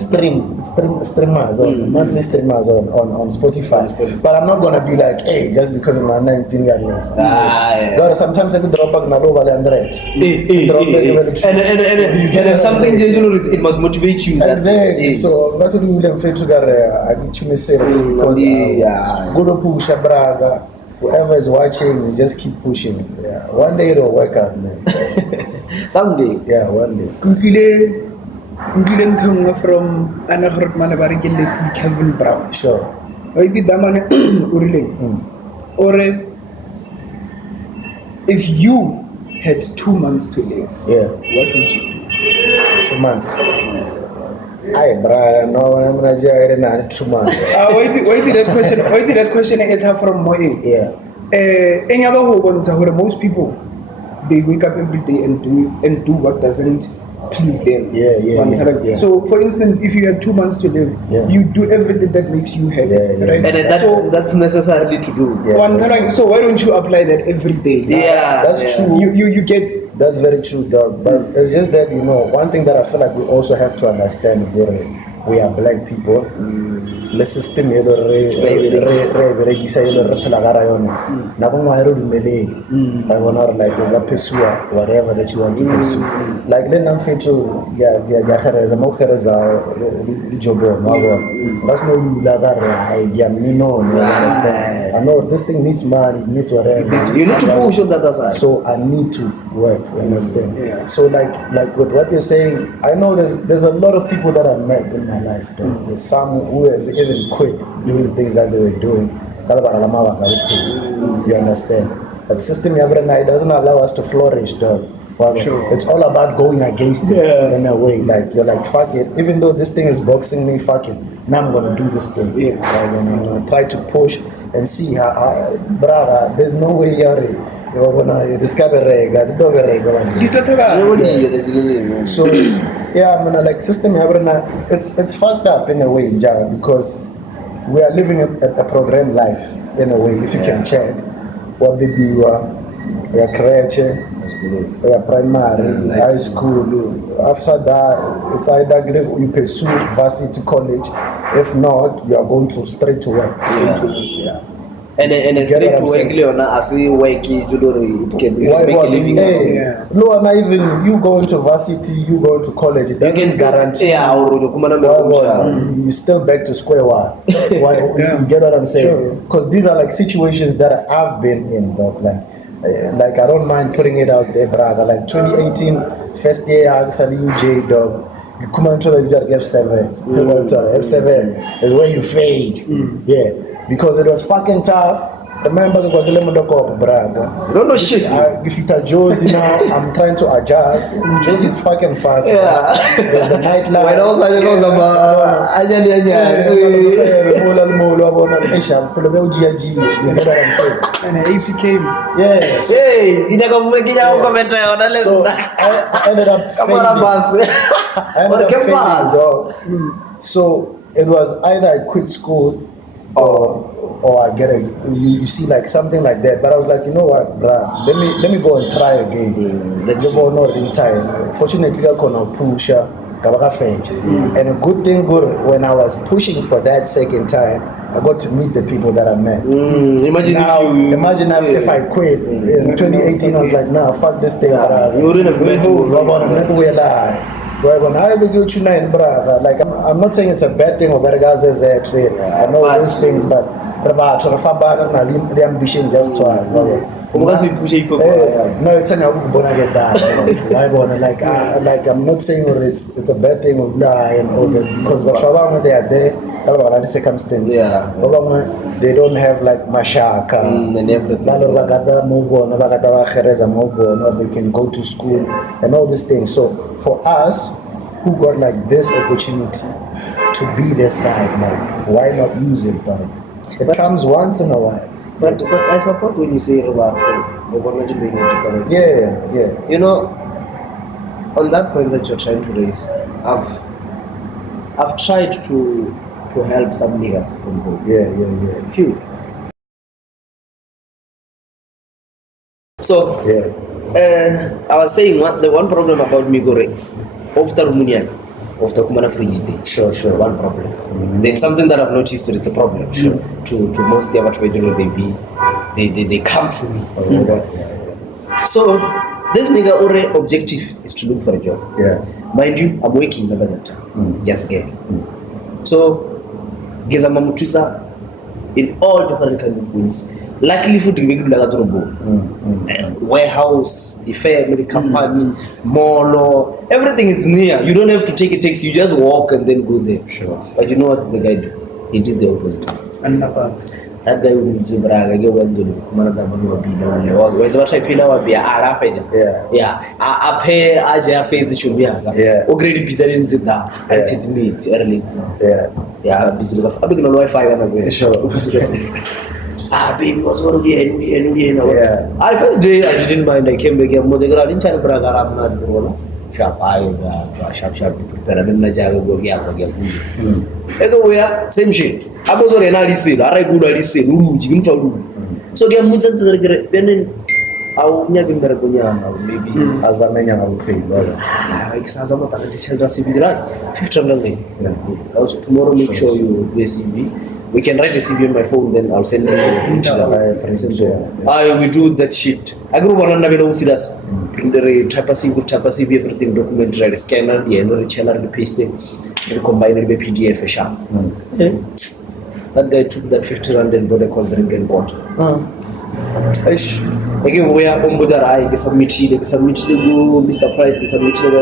streamers on monthly streamers on Spotify but I'm not gonna be like hey just because of my 19 years but sometimes I could drop back na over 100 drop back and something it must motivate you. Exactly. So that's what we will fit together. I get to say because go to push a braga. Whoever is watching, just keep pushing. Yeah, one day it'll work out, man. Someday. Yeah, one day. Kumpile nthongwe from Anagrot Malabari ke lesi Kevin Brown. Sure. O itse damane o rileng. Ore if you had 2 months to live, Yeah, what would you do? 2 months. Aye, braga, no, I'm not jaring now 2 months. Wait till that question is from Moe. Yeah, Enyaga ho bontsha hore most people they wake up every day and do what doesn't please them. Yeah. So for instance, if you had 2 months to live, Yeah. you do everything that makes you happy. Yeah. Right? And that's necessarily to do. Yeah. So why don't you apply that every day? That's true. You get That's very true, dog. But it's just that, you know, one thing that I feel like we also have to understand, we are black people. Le system re berekisa re phela ka rayona nako ngwa re dumelele I wanna like go pursue whatever that you want to pursue like le nam fetso ya khereza mo khereza le jobo no go that's no la ga re ai ya mino no understand I know this thing needs money it needs whatever You need to push on that side. so I need to work, you understand? Yeah. So like with what you're saying, I know there's a lot of people that I've met in my life. Though. There's some who have even quit doing things that they were doing. You understand? But system it doesn't allow us to flourish, though. Sure. It's all about going against it in a way. Like you're like, fuck it. Even though this thing is boxing me, fuck it. Now I'm gonna do this thing. Yeah. I'm gonna try to push and see how brother, there's no way you're gonna discover so yeah, I mean, like system it's fucked up in a way, Jaga, because we are living a program life in a way. If you can check, what baby we are creche, we are primary, high school. After that, it's either you pursue varsity college. If not, you are going to straight to work. And straight to work, Leona, as a work, it can make a living. No, not even you going to varsity, you going to college. It doesn't guarantee. You still back to square one. You get what I'm saying? Because these are like situations that I've been in, dog. Like I don't mind putting it out there, brother. Like 2018, first year I actually UJ, dog. You come on to the F7. F7 is where you fade. Yeah. Because it was fucking tough. Remember the Guadalajara Mondoko Braga. You don't know shit. If it's a Josie now, I'm trying to adjust. Josie's fucking fast. Yeah. There's the nightlife. When also I know And AP came. Yeah. So, hey, so I ended up failing. I ended up failing, dog. So it was either I quit school or I get a you see like something like that. But I was like, you know what, bruh, let me go and try again. Let's go not inside. Fortunately I could push and a good thing when I was pushing for that second time, I got to meet the people that I met. Imagine if I quit in 2018. I was like, nah, fuck this thing. You wouldn't have met like I'm not saying it's a bad thing or better guys as I know those things, but the ambition just try. No, it's an get that. Like I'm not saying it's a bad thing or because they are there, the circumstance. They don't have like mashaka and everything. Or they can go to school and all these things. So for us who got like this opportunity to be their side, like why not use it? But it comes once in a while. But I support when you say about yeah. You know, on that point that you're trying to raise, I've tried to help some niggas from home. Yeah. Few. So I was saying the one problem about me gore after Munian, after Kumana Frigide. Sure. One problem. It's something that I've noticed. It's a problem. Sure. To most of what they come to me. So this nigga already objective is to look for a job. Yeah. Mind you, I'm working never that time. Just get. So Geza Mamutisa in all different kind of ways. Luckily for the warehouse, the company, mall, everything is near. You don't have to take a taxi, you just walk and then go there. Sure. But you know what the guy do? He did the opposite. That guy will be braga, get one do was I pillar be a I pay as I face the should be a grade pizza in the dark. I did meet early. Yeah, busy with a big Wi-Fi and a way. Sure. Baby was one of the end. I first day I didn't mind. I came back and was a grad in China Braga. I'm not going sharp eye, sharp to prepare and Najago go get same shit. I was already analysis. I regularly say, so get Musa to the great penny. I'll never maybe as a man, I will pay. As I'm not a children CV, right? 500. Also, tomorrow, make sure you do a CV. We can write a CV on my phone, then I'll send it I will do that shit. I grew one and I see us. Print type of CV, everything documentary, scanner, the paste it, combine it with PDF sharp. That guy took that 50 rand and bought a cold drink and bought. Again, we are on I submitted, Mr. Price, submitted,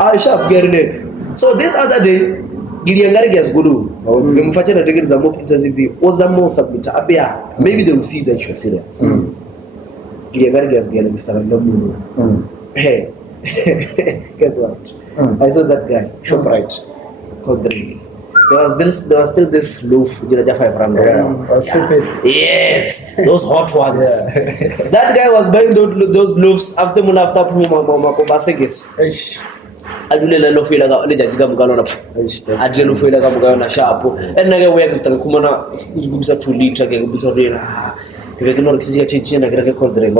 I sharp getting it. So this other day, Giriangari gets good. Mfachana take the more pictures if you Ozamo submit appear. Maybe they will see that you are serious. Giriangari gets getting if hey, guess what? I saw that guy, ShopRite, called drink. There was still this loaf, Jiraja 5 rand. Yes, those hot ones. That guy was buying those loaves after Sekgosese. Adule no feel like lejajiga mugalo na adule no feel like mugalo na sharp and nage we yakutaka kumana kuzugubisa 2 liter ke kubisa rena ke no kisi change na ke cold drink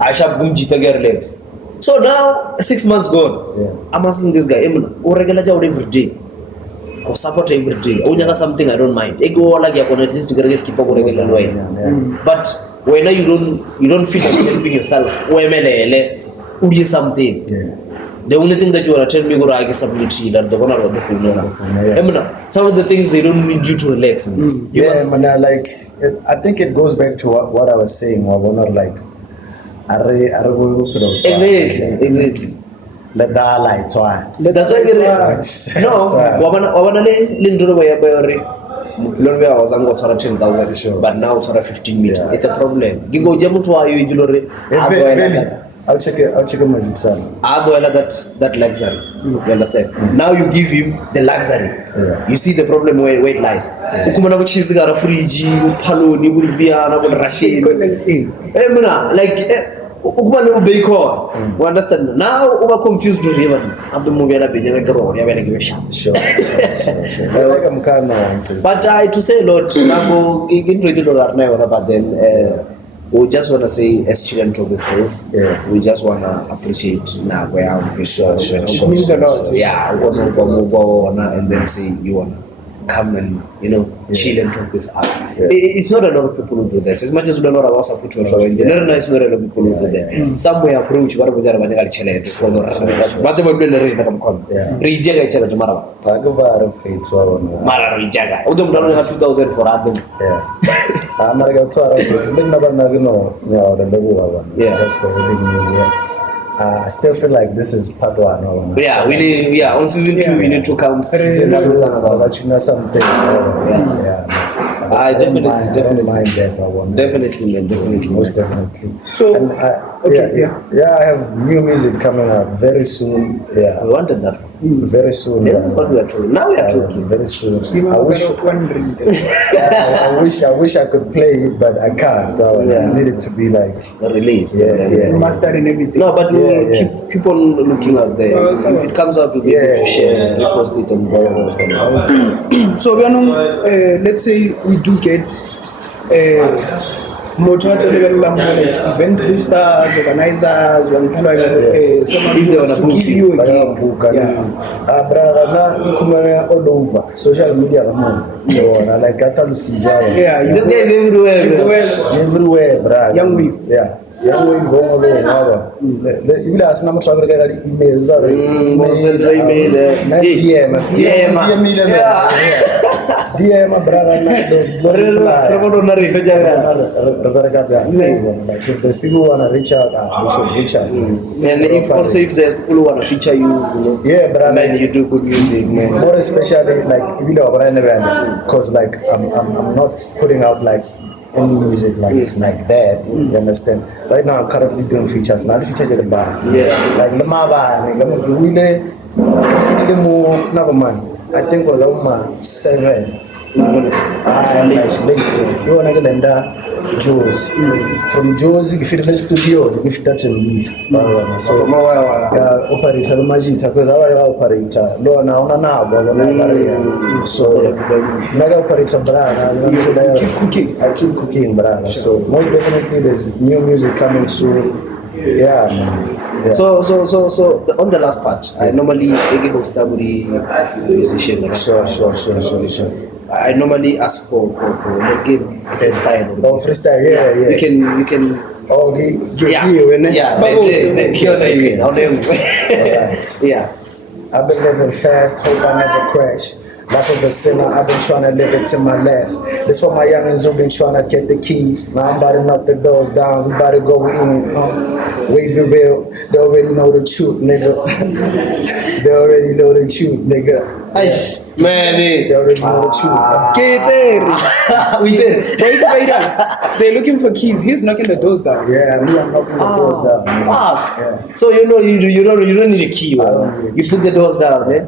I sharp gumjita get relax. So now 6 months gone, I'm asking this guy o regular job every day ko support every day unyanga something I don't mind ego like ya at least get skip go regular way. But when you don't feel like helping yourself wemelele udiye something. The only thing that you want to tell me is submit that the one or the phone. Some of the things they don't need you to relax. I think it goes back to what I was saying. Like, exactly. Let that light. That's why no. mupiloni we was anga utsara 10,000 Sure. but now utsara 15 meter. Yeah. It's a problem. Gingo je muthu wayo ijilore Veli, I'll check it my son. that luxury. You understand? Now you give him the luxury. Yeah. You see the problem where it lies. Ukumana kuchizi gara fridge, uphaloni, kulibiyana, kulrashini. Muna like ukubane ubeyikho. You understand? Now uba confused to even abe movie la benya ngero ya bele ngibesha. Sure. Like I'm kind of. But to say a lot, Nambo into it but then we just want to say as children talk with both. Yeah. We just want to appreciate now where I'm Sure. It means a lot. Yeah, we're gonna and then say you wanna come and chill and talk with us. Yeah. It's not a lot of people who do this. As much as we don't know about support to our Yeah. not a lot of people who do that. Some way approach what we are going to challenge. But they will be ready to come. Yeah. Reject each other tomorrow. I go for a fate so Mara reject. Udom don't have 2,000 for Adam. yeah. I'm gonna go to a fate. But never know the level one. Yeah. Just for having me here. I still feel like this is part one. Yeah, we need. Yeah, on season 2 we need to come. Season Season 2, 2, I'll let you know something. I don't mind that one. Definitely, man. Definitely. Most definitely. So, and I have new music coming up very soon. Yeah, We wanted that one. very soon. This is what we are talking. Now we are talking. Very soon. I I wish I could play it, but I can't. I need it to be like Released. master and everything. No, but we'll Yeah. keep on looking out there. Oh, If it comes out, we'll be able to share, repost it on board. So let's say we do get motho a tlo lebelelang gore event boosters, organizers, someone If they who wants wanna to book give you, you a gig. Yeah. brother na ikhumana all over social media yona like atalusiva Yeah, you This guy is everywhere. It bro. was- everywhere brother Young Wave. yeah young wave ngolo ngaba ibile asina muthu akere kali emails are Send the email, DM. Yeah. DM brother na like if there's people who want to reach out they should reach out And if also if there's people who want to feature you, yeah brother man, you do good music, man. more especially like because like I'm not putting out like any music like that. You understand? Right now I'm currently doing features. Now the feature get a bar. Yeah. Like really more never mind. I think we're 7. I'm like late. You wanna get under Joe's. From Joe's if it is studio, if that's a release. So operator majita because I operator no na area so mega operator brother I keep cooking brother so most definitely there's new music coming soon yeah man. Yeah. So on the last part, I normally host the musician. Right? Sure. I normally ask for freestyle. Oh, freestyle, yeah. You can. Oh, Alright. Yeah. I've been living fast, hope I never crash. Life of a sinner, I've been trying to live it to my last. This for my youngins who've been trying to get the keys. Now I'm about to knock the doors down, we about to go in. Wavy real, they already know the truth, nigga. They already know the truth, nigga. Man, They already know the truth. we did. Wait. They're looking for keys. He's knocking the doors down. Yeah, me, I'm knocking the doors down. Fuck. Yeah. So you don't need a key. I don't need a You key. put the doors down, eh?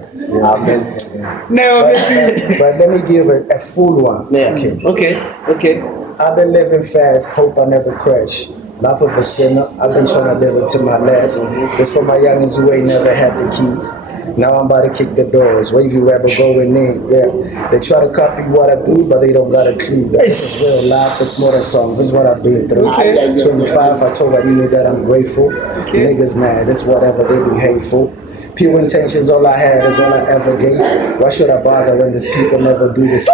No, But let me give a full one. Yeah. Okay. I've been living fast, hope I never crash. Life of a sinner, I've been trying to live it to my last. This for my youngins who ain't never had the keys. Now I'm about to kick the doors, wavy rapper going in, yeah. They try to copy what I do, but they don't got a clue. This is real life, it's more than songs, this is what I've been through. 25, I told you that I'm grateful. Niggas mad, it's whatever, they be hateful. Pure intentions, all I had is all I ever gave. Why should I bother when these people never do this?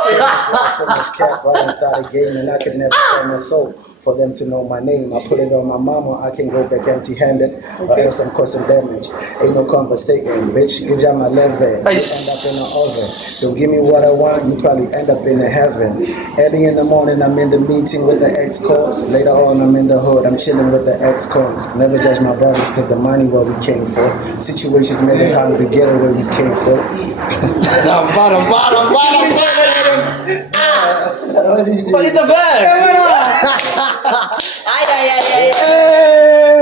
So much cap right inside the game, and I could never sell my soul for them to know my name. I put it on my mama, I can go back empty-handed, or else I'm causing damage. Ain't no conversating, bitch. Good job, my level. You end up in the oven. Don't give me what I want, you probably end up in the heaven. Early in the morning, I'm in the meeting with the ex-cons. Later on, I'm in the hood, I'm chilling with the ex-cons. Never judge my brothers, cause the money what we came for. Situations made us hungry, get away we came for. But it's a verse.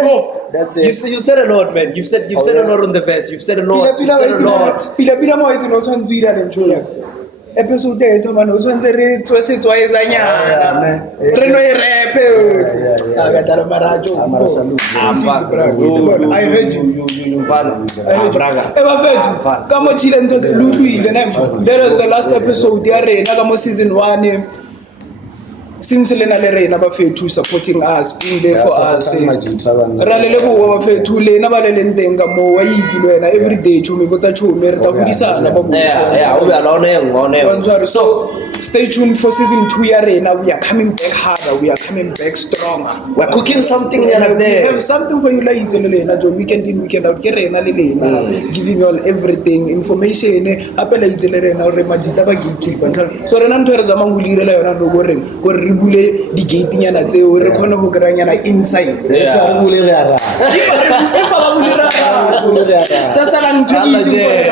Bro, That's you've it. said, you said a lot, man. You've said a lot on the verse. You've said a lot. You've said a lot. Pila mo itse no tshwantse ira le ntho ya episode e thoma no tshwantse re tswe setswaetsa nyana re no e repe Yeah. ka tala marajo Amara salute. I heard you Braga. bafethu ka mo chile ntho lu ile na mjo that was the last episode ya rena ka mo season 1 since lena le rena bafethu supporting us being there for us ra le lebo bafethu lena ba le leng teng ka mo wa itse le wena every day chomi botsa chomi re ta budisana ba Yeah, we are on so stay tuned for season 2 ya rena. We are coming back harder, we are coming back stronger. we're cooking something We there. have something for you like it's lena jo weekend in weekend out ke rena le lena giving you all everything information apela itse le rena re majita ba gatekeeper so rena ntho re zama go direla yona no go reng go re bule di gate nyana tseo re khona go kra nyana inside Sa re bule re ara. fa ba bulira sa sala ntho itse go re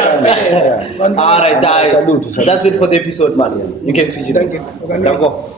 All right, Salute. that's it for the episode, man. You can switch it. Thank you. Danko.